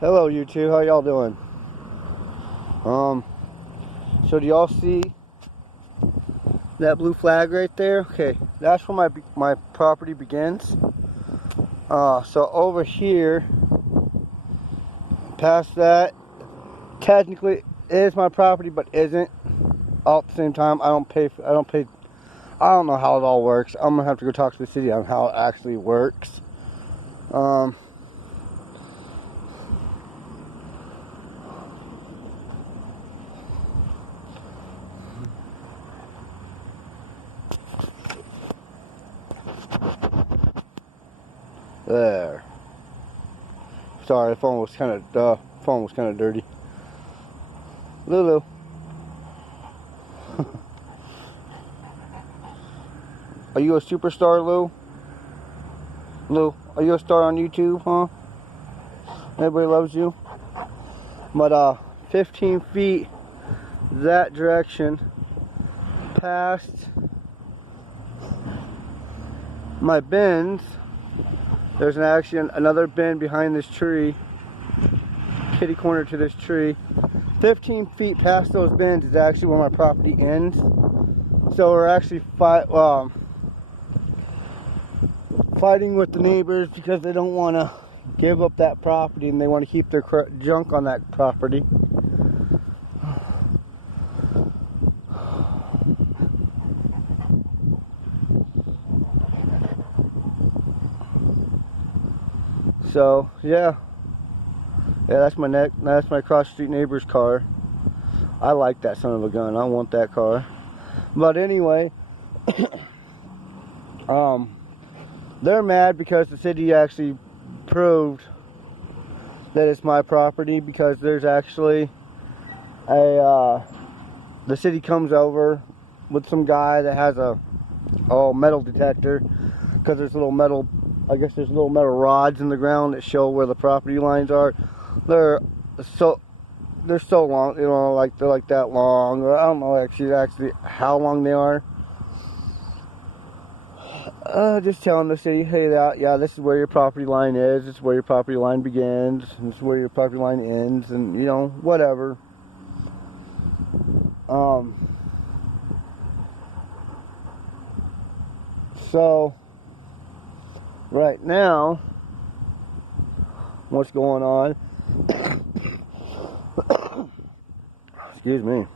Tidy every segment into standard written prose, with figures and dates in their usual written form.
Hello YouTube, how y'all doing? So do y'all see that blue flag right there? Okay, that's where my property begins. So over here, past that, technically is my property, but isn't. All at the same time, I don't know how it all works. I'm gonna have to go talk to the city on how it actually works. There. Sorry, the phone was kind of dirty. Lulu. Are you a superstar, Lou? Lou, are you a star on YouTube, huh? Everybody loves you. But 15 feet that direction past my bins, there's actually another bin behind this tree, kitty corner to this tree. 15 feet past those bins is actually where my property ends. So we're actually fighting with the neighbors because they don't want to give up that property and they want to keep their junk on that property. So yeah, that's my cross street neighbor's car. I like that son of a gun. I want that car. But anyway, they're mad because the city actually proved that it's my property, because there's actually the city comes over with some guy that has a metal detector, because there's little metal rods in the ground that show where the property lines are. They're so long, you know, they're like that long. I don't know actually how long they are. Just telling the city, hey, this is where your property line is, this is where your property line begins, this is where your property line ends, and you know, whatever. So right now, what's going on? Excuse me.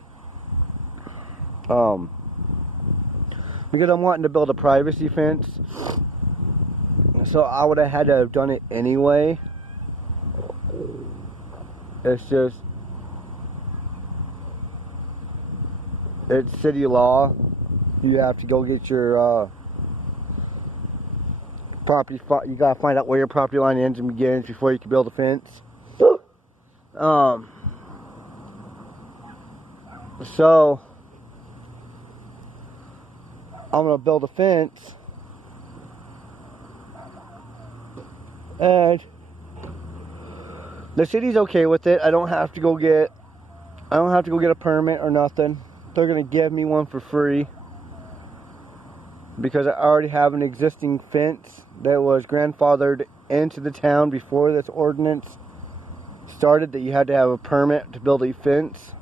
Because I'm wanting to build a privacy fence, so I would have had to have done it anyway. It's just, it's city law. You have to go get your property. You gotta find out where your property line ends and begins before you can build a fence. So I'm gonna build a fence, and the city's okay with it. I don't have to go get a permit or nothing. They're gonna give me one for free, because I already have an existing fence that was grandfathered into the town before this ordinance started, that you had to have a permit to build a fence.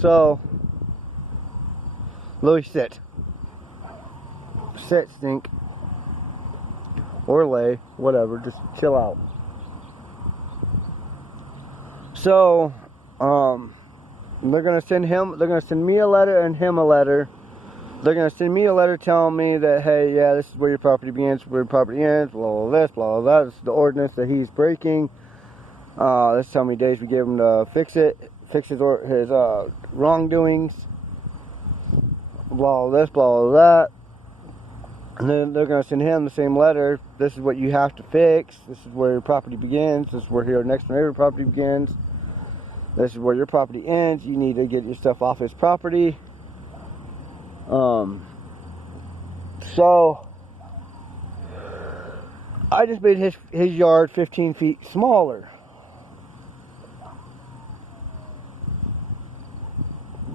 So Louis, sit, stink, or lay, whatever, just chill out. So they're gonna send me a letter and him a letter. They're gonna send me a letter telling me that, hey, yeah, this is where your property begins, where your property ends, blah blah this, blah blah that. This is the ordinance that he's breaking. This is how many days we give him to fix his wrongdoings, blah this, blah that. And then they're going to send him the same letter. This is what you have to fix. This is where your property begins. This is where your next neighbor property begins. This is where your property ends. You need to get your stuff off his property. So I just made his yard 15 feet smaller.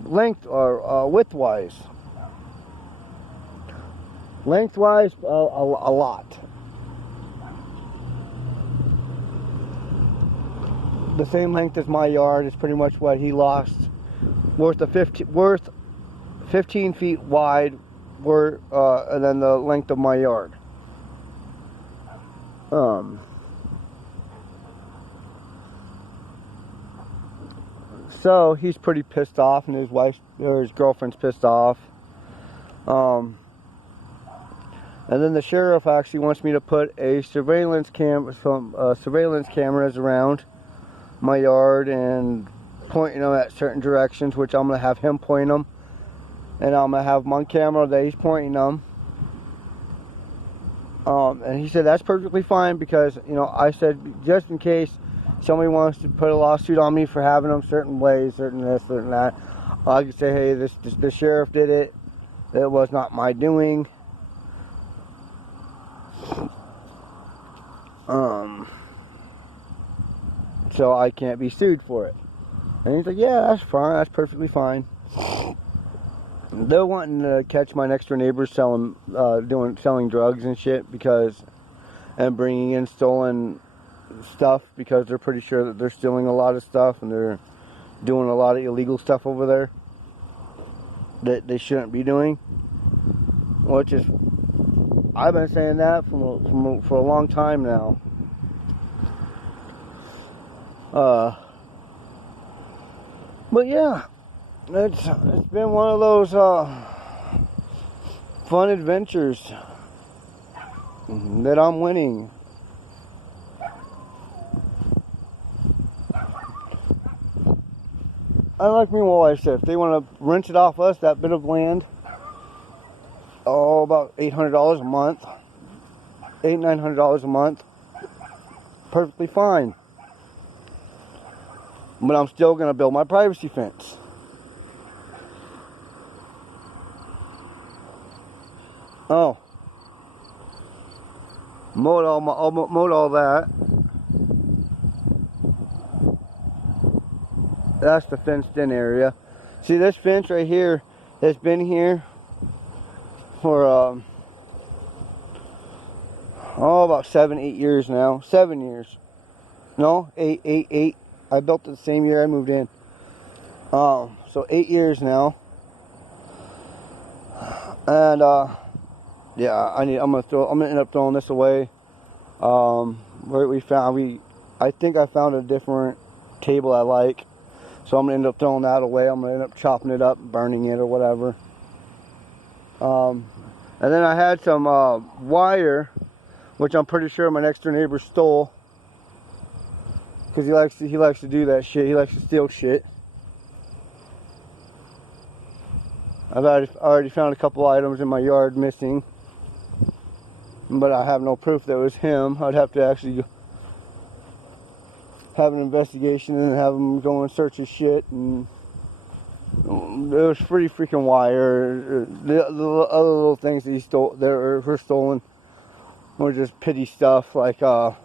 Length or width-wise. Lengthwise, a lot. The same length as my yard is pretty much what he lost. Worth 15 feet wide, and then the length of my yard. So he's pretty pissed off, and his wife or his girlfriend's pissed off. And then the sheriff actually wants me to put a surveillance cameras around my yard and pointing them at certain directions, which I'm gonna have him point them, and I'm gonna have them on camera that he's pointing them. And he said that's perfectly fine because, you know, I said just in case somebody wants to put a lawsuit on me for having them certain ways, certain this, certain that, I could say, hey, the sheriff did it. It was not my doing. So I can't be sued for it. And he's like, yeah, that's fine. That's perfectly fine. They're wanting to catch my next door neighbors selling drugs and shit and bringing in stolen stuff because they're pretty sure that they're stealing a lot of stuff and they're doing a lot of illegal stuff over there that they shouldn't be doing. Which is, I've been saying that for a long time now. But yeah, it's been one of those fun adventures that I'm winning. I like me and my wife said, if they want to rent it off us, that bit of land, about $800 a month, $900 a month, perfectly fine. But I'm still going to build my privacy fence. Oh. Mowed all that. That's the fenced in area. See, this fence right here has been here for about 7-8 years now. 7 years. No, 8. I built it the same year I moved in. So 8 years now. And yeah, I'm gonna end up throwing this away. I think I found a different table I like. So I'm gonna end up throwing that away. I'm gonna end up chopping it up, burning it or whatever. And then I had some wire, which I'm pretty sure my next door neighbor stole. Because he likes to do that shit. He likes to steal shit. I've already found a couple items in my yard missing. But I have no proof that it was him. I'd have to actually have an investigation and have him go and search his shit. And it was pretty freaking wire. The other little things that he stole, were stolen, were just petty stuff. Like the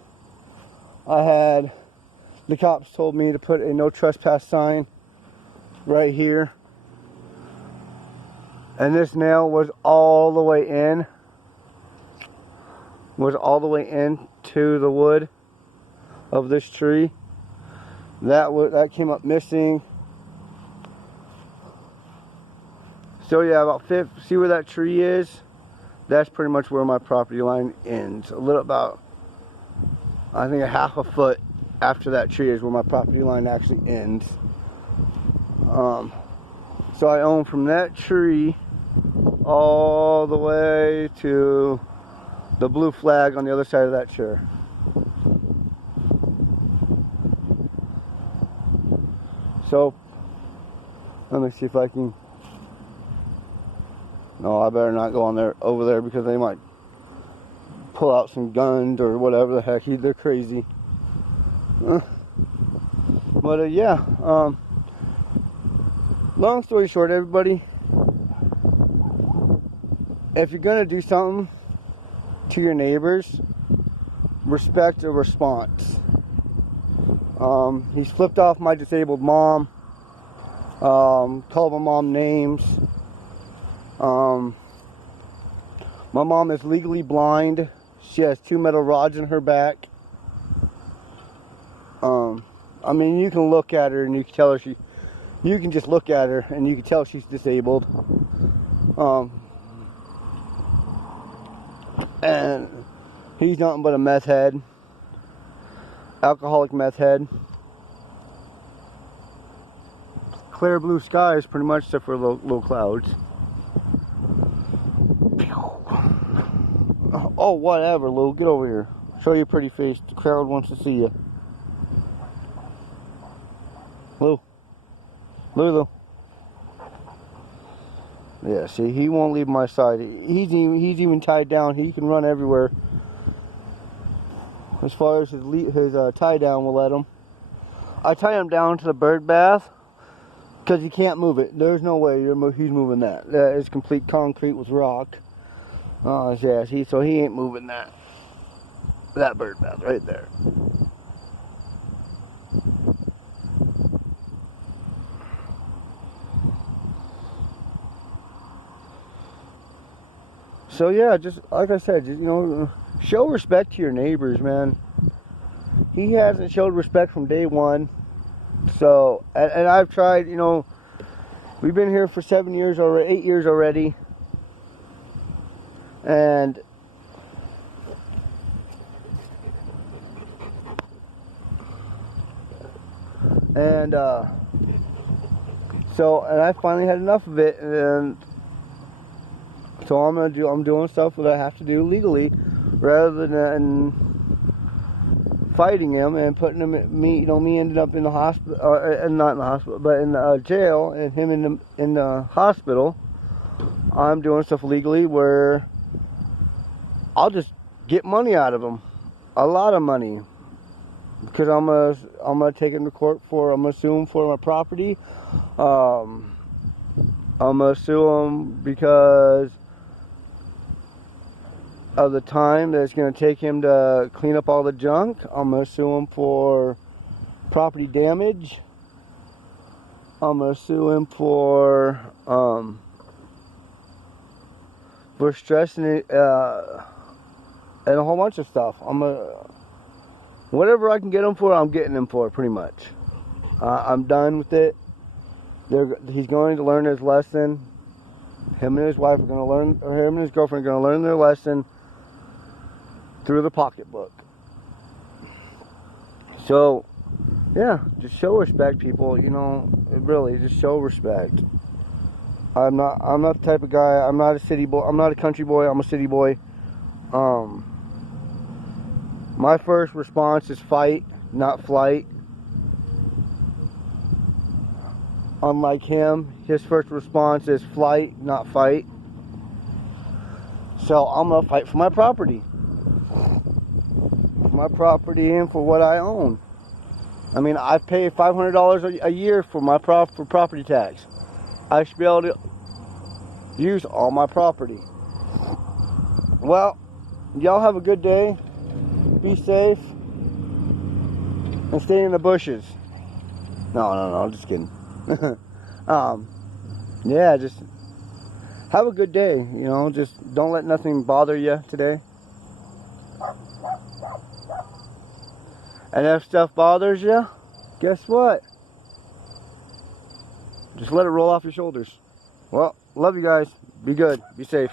cops told me to put a no trespass sign right here. And this nail was all the way in. Was all the way into the wood of this tree. That came up missing. So yeah, see where that tree is? That's pretty much where my property line ends. I think a half a foot after that tree is where my property line actually ends. So I own from that tree all the way to the blue flag on the other side of that chair. So let me see if I can. No, I better not go over there because they might pull out some guns or whatever the heck. They're crazy. But yeah, long story short, everybody, if you're gonna do something to your neighbors, respect a response. He's flipped off my disabled mom, called my mom names, My mom is legally blind. She has 2 metal rods in her back. I mean, you can look at her and you can tell her you can just look at her and you can tell she's disabled. And he's nothing but a meth head. Alcoholic meth head. Clear blue skies pretty much, except for low clouds. Oh, whatever, Lou. Get over here. Show your pretty face. The crowd wants to see you. Lou. Yeah, see, he won't leave my side. He's even tied down. He can run everywhere. As far as his tie down will let him. I tie him down to the bird bath because he can't move it. There's no way he's moving that. That is complete concrete with rock. Yeah, so he ain't moving that bird bath right there. So yeah, just like I said, just, show respect to your neighbors, man. He hasn't showed respect from day one. So, and I've tried, we've been here for 8 years already. And I finally had enough of it, and so I'm doing stuff that I have to do legally, rather than fighting him and putting him, me ending up in the hospital, and not in the hospital, but in jail, and him in the hospital. I'm doing stuff legally where I'll just get money out of him, a lot of money, because I'm gonna take him to court I'm gonna sue him for my property. I'm gonna sue him because of the time that it's going to take him to clean up all the junk. I'm going to sue him for property damage. I'm going to sue him for stressing it, and a whole bunch of stuff. Whatever I can get him for, I'm getting him for, pretty much. I'm done with it. He's going to learn his lesson. Him and his wife are going to learn, or him and his girlfriend are going to learn their lesson through the pocketbook. So, yeah, just show respect, people. Really, just show respect. I'm not the type of guy. I'm not a city boy. I'm not a country boy. I'm a city boy. My first response is fight, not flight. Unlike him, his first response is flight, not fight. So I'm gonna fight for my property. My property and for what I own. I mean, I pay $500 a year for my property tax. I should be able to use all my property. Well, y'all have a good day. Be safe and stay in the bushes. No, I'm just kidding. Yeah, just have a good day. Just don't let nothing bother you today. And if stuff bothers you, guess what? Just let it roll off your shoulders. Well, love you guys. Be good. Be safe.